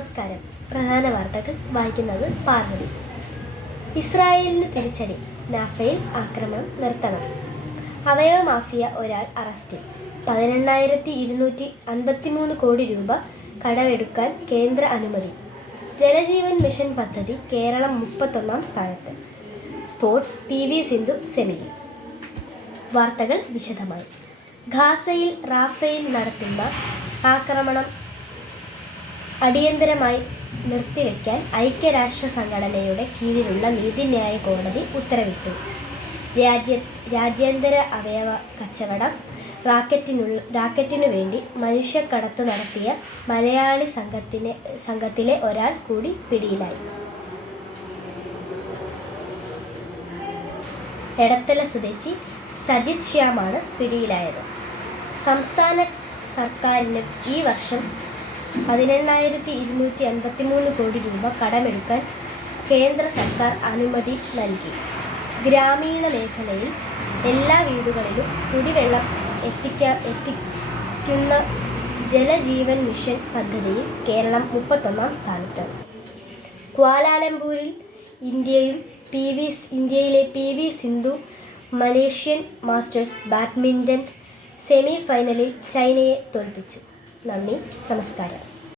നമസ്കാരം. പ്രധാന വാർത്തകൾ വായിക്കുന്നത് പാർവതി. ഇസ്രായേലിന് തിരിച്ചടി. നാഫയിൽ ആക്രമണം നിർത്തണം. അവയവ മാഫിയ ഒരാൾ അറസ്റ്റിൽ പതിനെണ്ണായിരത്തി ഇരുന്നൂറ്റി അൻപത്തിമൂന്ന് കോടി രൂപ കടമെടുക്കാൻ കേന്ദ്ര അനുമതി. ജലജീവൻ മിഷൻ പദ്ധതി കേരളം മുപ്പത്തൊന്നാം സ്ഥാനത്ത്. സ്പോർട്സ് പി വി സിന്ധു സെമിയിൽ വാർത്തകൾ വിശദമായി. ഖാസയിൽ റാഫേൽ നടത്തുന്ന ആക്രമണം അടിയന്തരമായി നിർത്തിവെക്കാൻ ഐക്യരാഷ്ട്ര സംഘടനയുടെ കീഴിലുള്ള നീതിന്യായ കോടതി ഉത്തരവിട്ടു. രാജ്യ രാജ്യാന്തര അവയവ കച്ചവടം റാക്കറ്റിനുള്ള റാക്കറ്റിനു വേണ്ടി മനുഷ്യക്കടത്ത് നടത്തിയ മലയാളി സംഘത്തിനെ സംഘത്തിലെ ഒരാൾ കൂടി പിടിയിലായി. എടത്തല സ്വദേശി സജിത് ശ്യാമാണ് പിടിയിലായത്. സംസ്ഥാന സർക്കാരിന് ഈ വർഷം പതിനെണ്ണായിരത്തി ഇരുന്നൂറ്റി അൻപത്തി മൂന്ന് കോടി രൂപ കടമെടുക്കാൻ കേന്ദ്ര സർക്കാർ അനുമതി നൽകി. ഗ്രാമീണ മേഖലയിൽ എല്ലാ വീടുകളിലും കുടിവെള്ളം എത്തിക്കാ എത്തിക്കുന്ന ജലജീവൻ മിഷൻ പദ്ധതിയിൽ കേരളം മുപ്പത്തൊന്നാം സ്ഥാനത്ത്. ക്വാലാലംപൂരിൽ ഇന്ത്യയും പി വി ഇന്ത്യയിലെ P V Sindhu Malaysian Masters badminton semi ഫൈനലിൽ ചൈനയെ തോൽപ്പിച്ചു. നന്ദി നമസ്കാരം.